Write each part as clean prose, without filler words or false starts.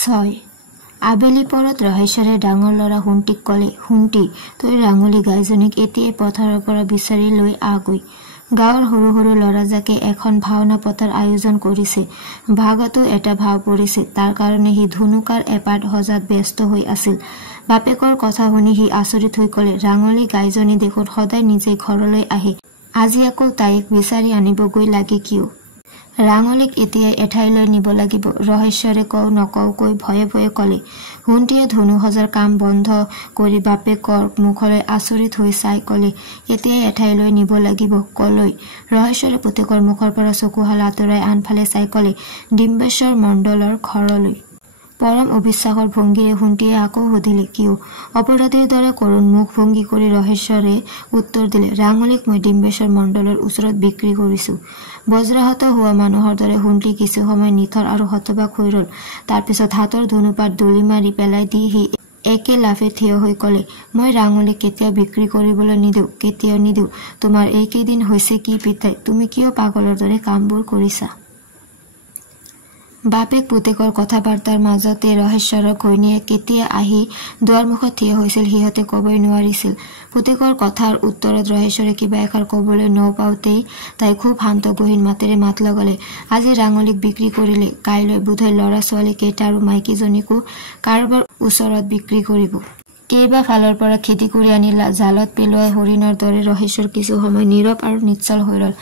6 আবেলি পৰত ৰহেশ্বৰে ডাঙৰ লৰা হুণ্টিক কলে, হুণ্টি তই ৰাঙলী গাইজনীক এতিয়াই পথাৰৰ পৰা বিচাৰি লৈ আগৈ। গাঁৱৰ সৰু সৰু ল'ৰাজাকে এখন ভাওনা পতাৰ আয়োজন কৰিছে। ভাগতো এটা ভাও পৰিছে, তাৰ কাৰণে সি ধুনুকাৰ এপাত সজাত ব্যস্ত হৈ আছিল। বাপেকৰ কথা শুনি সি আচৰিত হৈ কলে, ৰাঙলী গাইজনী দেখোন সদায় নিজে ঘৰলৈ আহে, আজি আকৌ তাইক বিচাৰি আনিবগৈ লাগে কিয়? ৰাঙলীক এতিয়াই এঠাইলৈ নিব লাগিব। ৰহেশ্বৰে কওঁ নকওঁকৈ ভয়ে ভয়ে কলে। হুণ্টিয়ে ধনু সজাৰ কাম বন্ধ কৰি বাপেকৰ মুখলৈ আচৰিত হৈ চাই কলে, এতিয়াই এঠাইলৈ নিব লাগিব? কলৈ? ৰহেশ্বৰে পুতেকৰ মুখৰ পৰা চকুহাল আঁতৰাই আনফালে চাই কলে, ডিম্বেশ্বৰ মণ্ডলৰ ঘৰলৈ। পৰম অবিশ্বাসৰ ভংগীৰে হুণ্টিয়ে আকৌ সুধিলে, কিয়? অপৰাধীৰ দৰে কৰুণ মুখ ভংগী কৰি ৰহেশ্বৰে উত্তৰ দিলে, ৰাঙলীক মই ডিম্বেশ্বৰ মণ্ডলৰ ওচৰত বিক্ৰী কৰিছো। বজ্ৰাহত হোৱা মানুহৰ দৰে হুণ্টি কিছু সময় নিথৰ আৰু হতবাক হৈ ৰল। তাৰপিছত হাতৰ ধনুপাত দলি মাৰি পেলাই দি সি একে লাফে থিয় হৈ কলে, মই ৰাঙলীক কেতিয়াও বিক্ৰী কৰিবলৈ নিদিওঁ, কেতিয়াও নিদিওঁ। তোমাৰ এইকেইদিন হৈছে কি পিতাই, তুমি কিয় পাগলৰ দৰে কামবোৰ কৰিছা? বাপেক পুতেকৰ কথা বাৰ্তাৰ মাজতে ৰহেশ্বৰৰ ঘৈণীয়েক কেতিয়া আহি দুৱাৰমুখত থিয় হৈছিল সিহঁতে কবই নোৱাৰিছিল। পুতেকৰ কথাৰ উত্তৰত ৰহেশ্বৰে কিবা এষাৰ কবলৈ নপাওঁতেই তাই খুব শান্ত গহীন মাতেৰে মাত লগালে, আজি ৰাঙলীক বিক্ৰী কৰিলে, কাইলৈ বোধহয় ল'ৰা ছোৱালী কেইটা আৰু মাইকীজনীকো কাৰোবাৰ ওচৰত বিক্ৰী কৰিব। কেইবা ফালৰ পৰা খেতি কৰি আনি জালত পেলোৱা হৰিণৰ দৰে ৰহেশ্বৰ কিছু সময় নীৰৱ আৰু নিশ্চল হৈ ৰল।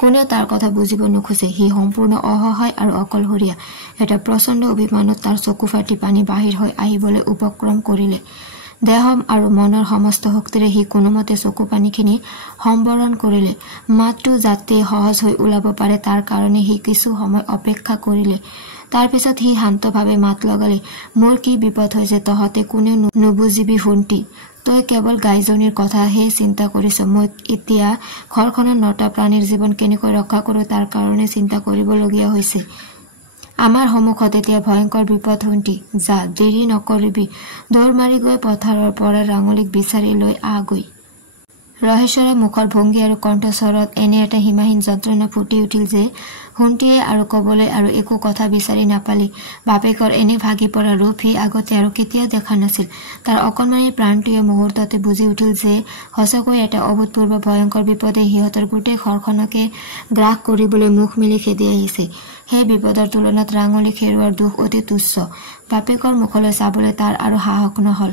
কোনেও তাৰ কথা বুজিব নোখোজে। সি সম্পূৰ্ণ অসহায় আৰু অকলশৰীয়া। এটা প্ৰচণ্ড অভিমানত তাৰ চকু ফাটি পানী বাহিৰ হৈ আহিবলৈ উপক্ৰম কৰিলে। দেহ আৰু মনৰ সমস্ত শক্তিৰে সি কোনোমতে চকু পানীখিনি সম্বৰণ কৰিলে। মাতটো যাতে সহজ হৈ ওলাব পাৰে তাৰ কাৰণে সি কিছু সময় অপেক্ষা কৰিলে। তাৰ পিছত সি শান্তভাৱে মাত লগালে, মোৰ কি বিপদ হৈছে তহঁতে কোনেও নুবুজিবি হুণ্টি, তই কেৱল গাইজনীৰ কথাহে চিন্তা কৰিছ। মই এতিয়া ঘৰখনৰ 9টা প্ৰাণীৰ জীৱন কেনেকৈ ৰক্ষা কৰোঁ তাৰ কাৰণে চিন্তা কৰিবলগীয়া হৈছে। আমাৰ সন্মুখত এতিয়া ভয়ংকৰ বিপদ হুণ্টি, যা দেৰি নকৰিবি, দৌৰ মাৰি গৈ পথাৰৰ পৰা ৰাঙলীক বিচাৰি লৈ আগৈ। ৰহেশ্বৰৰ মুখৰ ভংগী আৰু কণ্ঠস্বৰত এনে এটা সীমাহীন যন্ত্ৰণা ফুটি উঠিল যে হুণ্টিয়ে আৰু কবলৈ আৰু একো কথা বিচাৰি নাপালে। বাপেকৰ এনে ভাগি পৰা ৰূপ সি আগতে আৰু কেতিয়াও দেখা নাছিল। তাৰ অকণমানি প্ৰাণটোৱে মুহূৰ্ততে বুজি উঠিল যে সঁচাকৈ এটা অভূতপূৰ্ব ভয়ংকৰ বিপদে সিহঁতৰ গোটেই ঘৰখনকে গ্ৰাস কৰিবলৈ মুখ মেলি খেদি আহিছে। সেই বিপদৰ তুলনাত ৰাঙলীক হেৰুৱাৰ দুখ অতি তুচ্ছ। বাপেকৰ মুখলৈ চাবলৈ তাৰ আৰু সাহস নহল।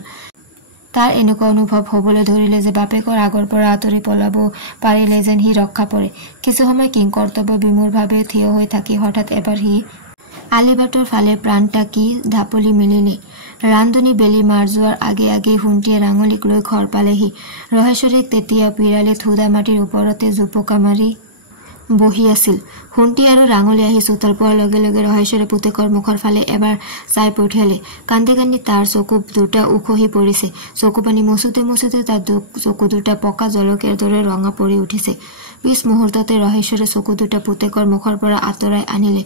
তাৰ এনেকুৱা অনুভৱ হবলৈ ধৰিলে যে বাপেকৰ আগৰ পৰা আঁতৰি পলাব পাৰিলে যেন সি ৰক্ষা পৰে। কিছু সময় কিংকৰ্তব্য বিমূঢ়ভাৱে থিয় হৈ থাকি হঠাৎ এবাৰ সি আলিবাটৰ ফালে প্ৰাণটাকি ঢাপলি মেলিলে। ৰান্ধনি বেলি মাৰ যোৱাৰ আগে আগেই হুণ্টিয়ে ৰাঙলীক লৈ ঘৰ পালেহি। ৰহেশ্বৰে তেতিয়া পিৰালিত থোদা মাটিৰ ওপৰতে জোপোকা মাৰি বহি আছিল। হুণ্টি আৰু ৰাঙলী আহি চোতাল পোৱাৰ লগে লগে ৰহেশ্বৰে পুতেকৰ মুখৰ ফালে এবাৰ চাই পঠিয়ালে। কান্দি কান্দি তাৰ চকু দুটা উখহি পৰিছে। চকু পানী মচোতে মচোতে তাৰ চকু দুটা পকা জলকীয়াৰ দৰে ৰঙা পৰি উঠিছে। পিছ মুহূৰ্ততে ৰহেশ্বৰে চকু দুটা পুতেকৰ মুখৰ পৰা আঁতৰাই আনিলে।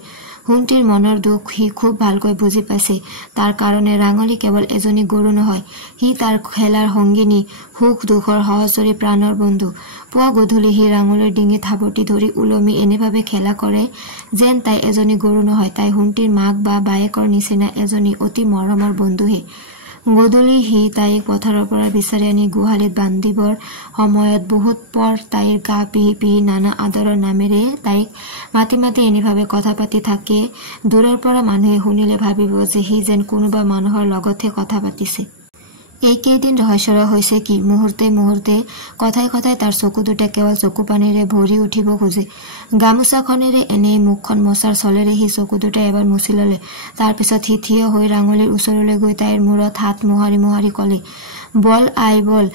হুণ্টিৰ মনৰ দুখ সি খুব ভালকৈ বুজি পাইছে। তাৰ কাৰণে ৰাঙলী কেৱল এজনী গৰু নহয়, সি তাৰ খেলাৰ সংগিনী, সুখ দুখৰ সহচৰী, প্ৰাণৰ বন্ধু। পুৱা গধূলি সি ৰাঙলীৰ ডিঙিত সাৱটি ধৰি ওলমি এনেভাৱে খেলা কৰে যেন তাই এজনী গৰু নহয়, তাই হুণ্টিৰ মাক বা বায়েকৰ নিচিনা এজনী অতি মৰমৰ বন্ধুহে। গধূলি সি তাইক পথাৰৰ পৰা বিচাৰি আনি গোহালিত বান্ধিবৰ সময়ত বহুত পৰ তাইৰ গা পিহি পিহি নানা আদৰৰ নামেৰে তাইক মাতি মাতি এনেভাৱে কথা পাতি থাকে, দূৰৰ পৰা মানুহে শুনিলে ভাবিব যে সি যেন কোনোবা মানুহৰ লগতহে কথা পাতিছে। এইকেইদিন ৰহেশ্বৰৰ হৈছে কি, মুহূৰ্তে মুহূৰ্তে কথাই কথাই তাৰ চকু দুটা কেৱল চকু পানীৰে ভৰি উঠিব খোজে। গামোচাখনেৰে এনেই মুখখন মচাৰ চলেৰে সি চকু দুটা এবাৰ মুচি ললে। তাৰ পিছত সি থিয় হৈ ৰাঙলীৰ ওচৰলৈ গৈ তাইৰ মূৰত হাত মোহাৰি মোহাৰি কলে, বল আই বল,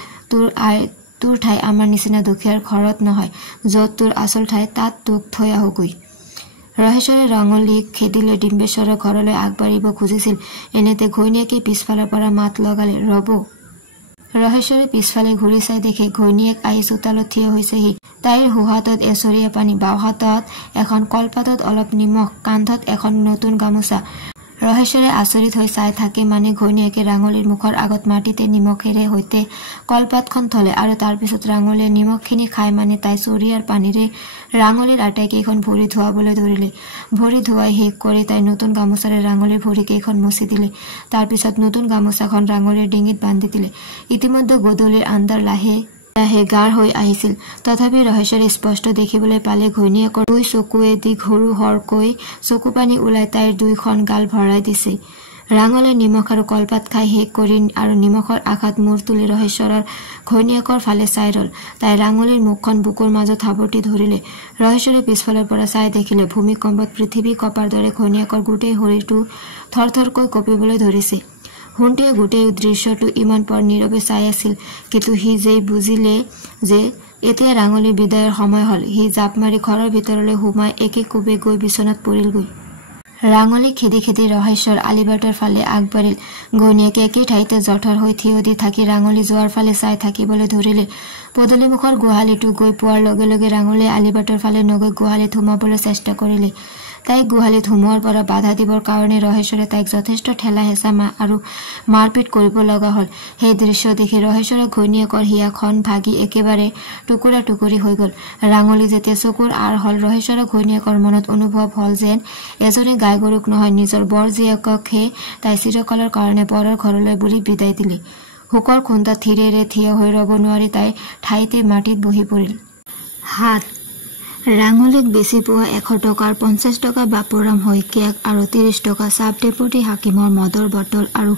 তোৰ ঠাই আমাৰ নিচিনা দুখীয়াৰ ঘৰত নহয়, য'ত তোৰ আচল ঠাই তাত তোক থৈ আহোগৈ। ৰহেশ্বৰে ৰাঙলীক খেদিলৈ ডিম্বেশ্বৰৰ ঘৰলৈ আগবাঢ়িব খুজিছিল। এনেতে ঘৈণীয়েকে পিছফালৰ পৰা মাত লগালে, ৰব। ৰহেশ্বৰে পিছফালে ঘূৰি চাই দেখে ঘৈণীয়েক আহি চোতালত থিয় হৈছেহি। তাইৰ সোঁহাতত এচৰীয়া পানী, বাওঁ হাতত এখন কলপাতত অলপ নিমখ, কান্ধত এখন নতুন গামোচা। ৰহেশ্বৰে আচৰিত হৈ চাই থাকে মানে ঘৈণীয়েকে ৰাঙলীৰ মুখৰ আগত মাটিতে নিমখেৰে সৈতে কলপাতখন থলে আৰু তাৰ পিছত ৰাঙলীয়ে নিমখখিনি খাই মানে তাই চৰিয়াৰ পানীৰে ৰাঙলীৰ আটাইকেইখন ভৰি ধুৱাবলৈ ধৰিলে। ভৰি ধুৱাই শেষ কৰি তাই নতুন গামোচাৰে ৰাঙলীৰ ভৰিকেইখন মুচি দিলে। তাৰ পিছত নতুন গামোচাখন ৰাঙলীৰ ডিঙিত বান্ধি দিলে। ইতিমধ্যে গধূলিৰ আন্ধাৰ লাহে লাহে গাঢ় হৈ আহিছিল। তথাপি ৰহেশ্বৰে স্পষ্ট দেখিবলৈ পালে ঘৈণীয়েকৰ দুই চকুৱে দি সৰু সৰকৈ চকু পানী ওলাই তাইৰ দুইখন গাল ভৰাই দিছে। ৰাঙলে নিমখ আৰু কলপাত খাই শেষ কৰি আৰু নিমখৰ আঘাত মূৰ তুলি ৰহেশ্বৰৰ ঘৈণীয়েকৰ ফালে চাই ৰল। তাই ৰাঙলীৰ মুখখন বুকুৰ মাজত সাৱটি ধৰিলে। ৰহেশ্বৰে পিছফালৰ পৰা চাই দেখিলে ভূমিকম্পত পৃথিৱী কঁপাৰ দৰে ঘৈণীয়েকৰ গোটেই শৰীৰটো থৰথৰকৈ কঁপিবলৈ ধৰিছে। সোণটিয়ে গোটেই দৃশ্যটো ইমান পৰ নীৰৱে চাই আছিল, কিন্তু সি যেই বুজিলে যে এতিয়া ৰাঙলীৰ বিদায়ৰ সময় হল, সি জাপ মাৰি ঘৰৰ ভিতৰলৈ সোমাই একে কোবে গৈ বিচনাত পৰিলগৈ। ৰাঙলী খেদি খেদি ৰহেশ্বৰ আলিবাটৰ ফালে আগবাঢ়িল। ঘৈণীয়েকে একেই ঠাইতে জঠৰ হৈ থিয় দি থাকি ৰাঙলী যোৱাৰ ফালে চাই থাকিবলৈ ধৰিলে। পদূলিমুখৰ গোহালিটো গৈ পোৱাৰ লগে লগে ৰাঙলীয়ে আলিবাটৰ ফালে নগৈ গোহালিত সোমাবলৈ চেষ্টা কৰিলে। তাইক গোহালিত সোমোৱাৰ পৰা বাধা দিবৰ কাৰণে ৰহেশ্বৰে তাইক যথেষ্ট ঠেলা হেঁচা আৰু মাৰপিট কৰিব লগা হল। সেই দৃশ্য দেখি ৰহেশ্বৰৰ ঘৈণীয়েকৰ হিয়াখন ভাগি একেবাৰে টুকুৰা টুকুৰি হৈ গল। ৰাঙলী যেতিয়া চকুৰ আৰ হল, ৰহেশ্বৰৰ ঘৈণীয়েকৰ মনত অনুভৱ হল যেন এজনী গাই গৰুক নহয় নিজৰ বৰ জীয়েককহে তাই চিৰকালৰ কাৰণে পৰৰ ঘৰলৈ বুলি বিদায় দিলে। শোকৰ খুন্দাত থিৰেৰে থিয় হৈ ৰব নোৱাৰি তাই ঠাইতে মাটিত বহি পৰিল। হাত ৰাঙলীক বেছি পোৱা 100 টকাৰ 50 টকা বাপুৰাম শইকীয়াক আৰু 30 টকা চাব ডেপুটি হাকিমৰ মদৰ বটল আৰু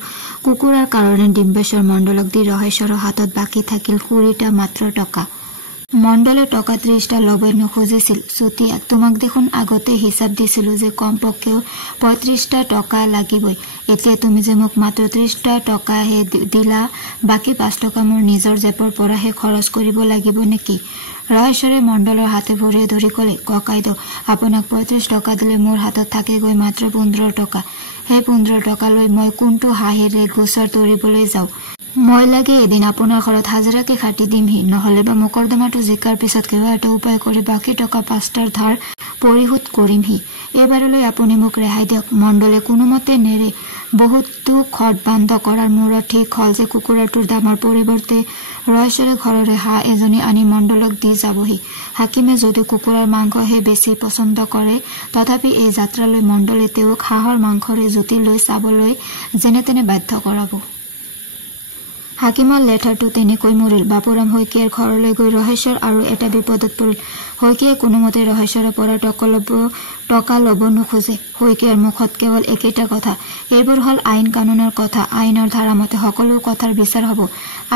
কুকুৰাৰ কাৰণে ডিম্বেশ্বৰ মণ্ডলক দি ৰহেশ্বৰৰ হাতত বাকী থাকিল 20টা মাত্ৰ টকা। মণ্ডলে টকা 30টা ল'বই নোখুজিছিল। চুতীয়া, তোমাক দেখোন আগতে হিচাপ দিছিলো যে কমপক্ষেও 35টা টকা লাগিবই। এতিয়া তুমি যে মোক মাত্ৰ 30টা টকাহে দিলা, বাকী 5 টকা মোৰ নিজৰ জেপৰ পৰাহে খৰচ কৰিব লাগিব নেকি? ৰহেশ্বৰে মণ্ডলৰ হাতে ভৰিয়ে ধৰি কলে, ককাইদেউ, আপোনাক 35 টকা দিলে মোৰ হাতত থাকেগৈ মাত্ৰ 15 টকা। সেই 15 টকা লৈ মই কোনটো হাঁহেৰে গোচৰ তৰিবলৈ যাওঁ? মই লাগে এদিন আপোনাৰ ঘৰত হাজিৰাকে খাটি দিমহি, নহলে বা মোকৰ্দমাটো জিকাৰ পিছত কিবা এটা উপায় কৰি বাকী টকা 5টাৰ ধাৰ পৰিশোধ কৰিমহি। এইবাৰলৈ আপুনি মোক ৰেহাই দিয়ক। মণ্ডলে কোনোমতে নেৰে। বহুতো খট বান্ধ কৰাৰ মূৰত ঠিক হল যে কুকুৰাটোৰ দামৰ পৰিৱৰ্তে ৰহেশ্বৰে ঘৰৰে হাঁহ এজনী আনি মণ্ডলক দি যাবহি। হাকিমে যদি কুকুৰাৰ মাংসহে বেছি পচন্দ কৰে, তথাপি এই যাত্ৰালৈ মণ্ডলে তেওঁক হাঁহৰ মাংসৰে জুতি লৈ চাবলৈ যেনে তেনে বাধ্য কৰাব। হাকিমৰ লেঠাৰটো তেনেকৈ মৰিল। বাপুৰাম শইকীয়াৰ ঘৰলৈ গৈ ৰহেশ্বৰ আৰু এটা বিপদত পৰিল। শইকীয়াই কোনোমতে ৰহেশ্বৰৰ পৰা টকা ল'ব নোখোজে। শইকীয়াৰ মুখত কেৱল একেটা কথা, এইবোৰ হল আইন কানুনৰ কথা। আইনৰ ধাৰামতে সকলো কথাৰ বিচাৰ হব।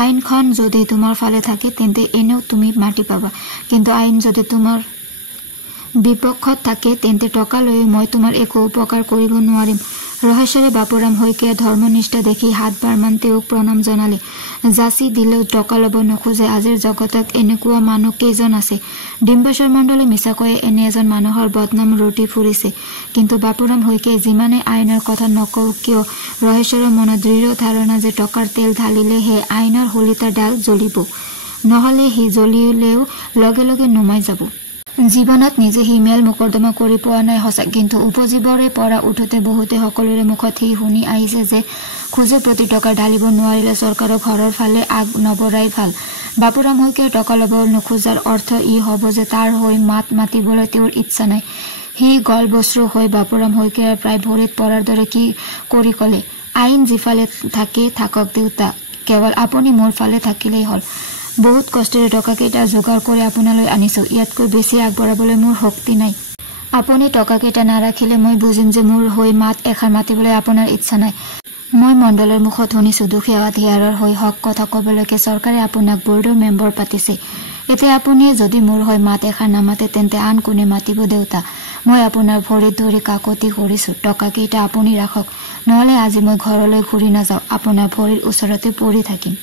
আইনখন যদি তোমাৰ ফালে থাকে তেন্তে এনেও তুমি মাটি পাবা, কিন্তু আইন যদি তোমাৰ বিপক্ষত থাকে তেন্তে টকা লৈ মই তোমাৰ একো উপকাৰ কৰিব নোৱাৰিম। ৰহেশ্বৰে বাপুৰাম শইকীয়াৰ ধৰ্মনিষ্ঠা দেখি হাতবাৰমান তেওঁক প্ৰণাম জনালে। যাচি দিলেও টকা ল'ব নোখোজে। আজিৰ জগতত এনেকুৱা মানুহ কেইজন আছে? ডিম্বেশ্বৰ মণ্ডলে মিছাকৈয়ে এনে এজন মানুহৰ বদনাম ৰুটি ফুৰিছে। কিন্তু বাপুৰাম শইকীয়াই যিমানে আইনৰ কথা নকওক কিয়, ৰহেশ্বৰৰ মনত দৃঢ় ধাৰণা যে টকাৰ তেল ঢালিলেহে আইনৰ হলিতাৰ ডাল জ্বলিব, নহলে সি জ্বলিলেও লগে লগে নুমাই যাব। জীৱনত নিজে সি মেল মোকৰ্দমা কৰি পোৱা নাই সঁচা, কিন্তু উপজীৱৰে পৰা উঠোতে বহুতে সকলোৰে মুখত সি শুনি আহিছে যে খোজে প্ৰতি টকা ঢালিব নোৱাৰিলে চৰকাৰৰ ঘৰৰ ফালে আগ নবঢ়াই ভাল। বাপুৰাম শইকীয়াৰ টকা ল'ব নোখোজাৰ অৰ্থ ই হ'ব যে তাৰ হৈ মাত মাতিবলৈ তেওঁৰ ইচ্ছা নাই। সি গলবস্ৰু হৈ বাপুৰাম শইকীয়াৰ প্ৰায় ভৰিত পৰাৰ দৰে কি কৰি কলে, আইন যিফালে থাকে থাকক দেউতা, কেৱল আপুনি মোৰ ফালে থাকিলেই হল। বহুত কষ্টেৰে টকাকেইটা যোগাৰ কৰি আপোনালৈ আনিছো, ইয়াতকৈ বেছি আগবঢ়াবলৈ মোৰ শক্তি নাই। আপুনি টকাকেইটা নাৰাখিলে মই বুজিম যে মোৰ হৈ মাত এষাৰ মাতিবলৈ আপোনাৰ ইচ্ছা নাই। মই মণ্ডলৰ মুখত শুনিছো দুখীয়া ধিয়াৰৰ হৈ হক কথা কবলৈকে চৰকাৰে আপোনাক বৰ্ডৰ মেম্বৰ পাতিছে। এতিয়া আপুনি যদি মোৰ হৈ মাত এষাৰ নামাতে তেন্তে আন কোনে মাতিব দেউতা? মই আপোনাৰ ভৰিত ধৰি কাকতি কৰিছো, টকাকেইটা আপুনি ৰাখক, নহলে আজি মই ঘৰলৈ ঘূৰি নাযাওঁ, আপোনাৰ ভৰিৰ ওচৰতে পৰি থাকিম।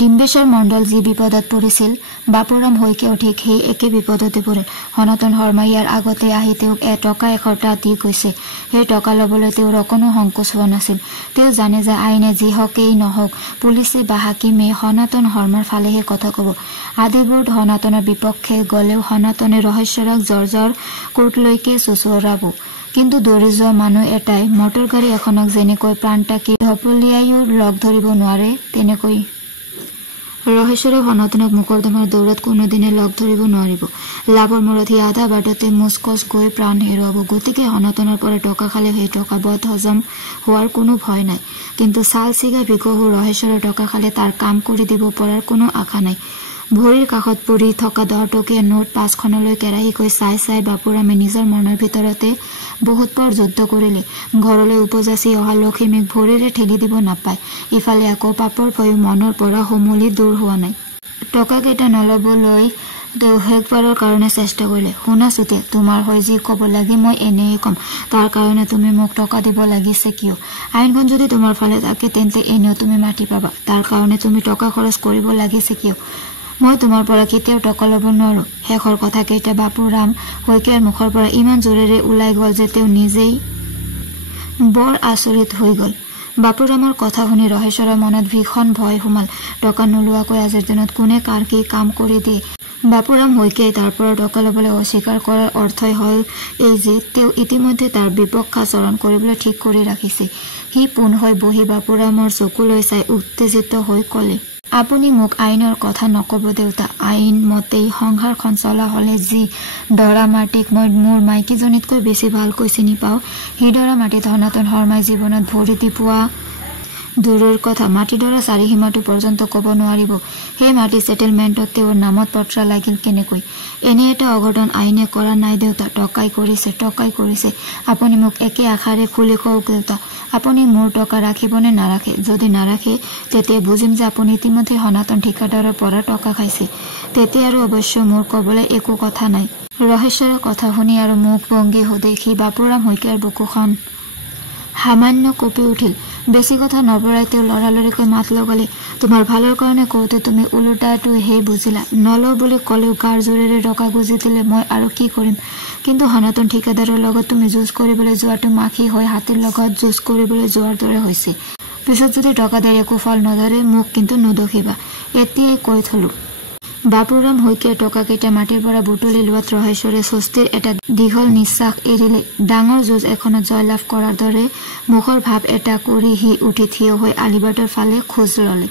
ডিম্বেশ্বৰ মণ্ডল যি বিপদত পৰিছিল, বাপুৰাম শইকীয়াও ঠিক সেই একে বিপদতে পৰিল। সনাতন শৰ্মা ইয়াৰ আগতে আহি তেওঁক টকা 100টা দি গৈছে। সেই টকা ল'বলৈ তেওঁৰ অকণো সংকোচ হোৱা নাছিল। তেওঁ জানে যে আইনে যি হকেই নহওক, পুলিচে বা হাকিমে সনাতন শৰ্মাৰ ফালেহে কথা কব। আদিবোৰ্ড সনাতনৰ বিপক্ষে গলেও সনাতনে ৰহেশ্বৰক জৰ্জৰ কোৰ্টলৈকে চোঁচৰাব। কিন্তু দৌৰি যোৱা মানুহ এটাই মটৰ গাড়ী এখনক যেনেকৈ প্ৰাণটাকি ঢপলিয়াইও লগ ধৰিব নোৱাৰে তেনেকৈ ৰহেশ্বৰে সনাতনক মোকৰ্দমাৰ দৌৰত কোনোদিনে লগ ধৰিব নোৱাৰিব। লাভৰ মূৰত সি আধা বাটতে মুচকচ গৈ প্ৰাণ হেৰুৱাব। গতিকে সনাতনৰ পৰা টকা খালে সেই টকা বধ হজম হোৱাৰ কোনো ভয় নাই, কিন্তু ছাল ছিগা ভিকহু ৰহেশ্বৰৰ টকা খালে তাৰ কাম কৰি দিব পৰাৰ কোনো আশা নাই। ভৰিৰ কাষত পৰি থকা 10 টকীয়া নোট 5খনলৈ কেৰাহীকৈ চাই চাই বাপুৰামে নিজৰ মনৰ ভিতৰতে বহুত পৰ যুদ্ধ কৰিলে। ঘৰলৈ উপজাচি অহা লখিমীক ভৰিৰে ঠেলি দিব নাপায়। ইফালে আকৌ পাপৰ ভয়ো মনৰ পৰা সমূলি দূৰ হোৱা নাই। টকাকেইটা নলবলৈ শেষবাৰৰ কাৰণে চেষ্টা কৰিলে। শুনা চুতে, তোমাৰ হৈ যি ক'ব লাগে মই এনেই ক'ম। তাৰ কাৰণে তুমি মোক টকা দিব লাগিছে কিয়? আইনখন যদি তোমাৰ ফালে থাকে তেন্তে এনেও তুমি মাটি পাবা। তাৰ কাৰণে তুমি টকা খৰচ কৰিব লাগিছে কিয়? মই তোমাৰ পৰা কেতিয়াও টকা ল'ব নোৱাৰো। শেষৰ কথাকেইটা বাপুৰাম শইকীয়াৰ মুখৰ পৰা ইমান জোৰেৰে ওলাই গ'ল যে তেওঁ নিজেই বৰ আচৰিত হৈ গ'ল। বাপুৰামৰ কথা শুনি ৰহেশ্বৰৰ মনত ভীষণ ভয় সোমাল। টকা নোলোৱাকৈ আজিৰ দিনত কোনে কাৰ কি কাম কৰি দিয়ে? বাপুৰাম শইকীয়াই তাৰ পৰা টকা ল'বলৈ অস্বীকাৰ কৰাৰ অৰ্থই হ'ল এই যে তেওঁ ইতিমধ্যে তাৰ বিপক্ষাচৰণ কৰিবলৈ ঠিক কৰি ৰাখিছে। সি পোন হৈ বহি বাপুৰামৰ চকুলৈ চাই উত্তেজিত হৈ ক'লে, আপুনি মোক আইনৰ কথা নকব দেউতা। আইন মতেই সংসাৰখন চলা হলে যি দৰা মাটিক মই মোৰ মাইকীজনীতকৈ বেছি ভালকৈ চিনি পাওঁ, সেই দৰা মাটিত সনাতন শৰ্মাই জীৱনত ভৰি দি পোৱা দূৰৰ কথা মাটিডৰা চাৰিসীমাটো পৰ্যন্ত ক'ব নোৱাৰিব। সেই মাটি ছেটেলমেণ্টত তেওঁৰ নামত পত্ৰ লাগিল কেনেকৈ? এনে এটা অঘটন আইনে কৰা নাই দেউতা। টকাই কৰিছে, টকাই কৰিছে। আপুনি মোক একে আশাৰে খুলি কওক দেউতা, আপুনি মোৰ টকা ৰাখিবনে নাৰাখে? যদি নাৰাখে তেতিয়া বুজিম যে আপুনি ইতিমধ্যে সনাতন ঠিকাদাৰৰ পৰা টকা খাইছে। তেতিয়া আৰু অৱশ্য মোৰ ক'বলৈ একো কথা নাই। ৰহেশ্বৰৰ কথা শুনি আৰু মুখ ভংগী দেখি বাপুৰাম শইকীয়াৰ বুকুখন সামান্য কঁপি উঠিল। বেছি কথা নবৰাই তেওঁ লৰালৰিকৈ মাত লগালে, তোমাৰ ভালৰ কাৰণে কওঁতে তুমি ওলোটাটো সেই বুজিলা। নলওঁ বুলি ক'লেও গাৰ জোৰেৰে টকা গুজি দিলে মই আৰু কি কৰিম? কিন্তু সনাতন ঠিকাদাৰৰ লগত তুমি যুঁজ কৰিবলৈ যোৱাটো মাখি হৈ হাতীৰ লগত যুঁজ কৰিবলৈ যোৱাৰ দৰে হৈছে। পিছত যদি টকা দিয়াৰ একো ফল নধৰে মোক কিন্তু নদোষিবা। এতিয়াই কৈ থলো। বাপুৰাম শইকীয়াৰ টকাকেইটা মাটিৰ পৰা বুটলি লোৱাত ৰহেশ্বৰে স্বস্তিৰ এটা দীঘল নিশ্বাস এৰিলে। ডাঙৰ যুঁজ এখনত জয়লাভ কৰাৰ দৰে মুখৰ ভাৱ এটা কৰি সি উঠি থিয় হৈ আলিবাটৰ ফালে খোজ ল'লে।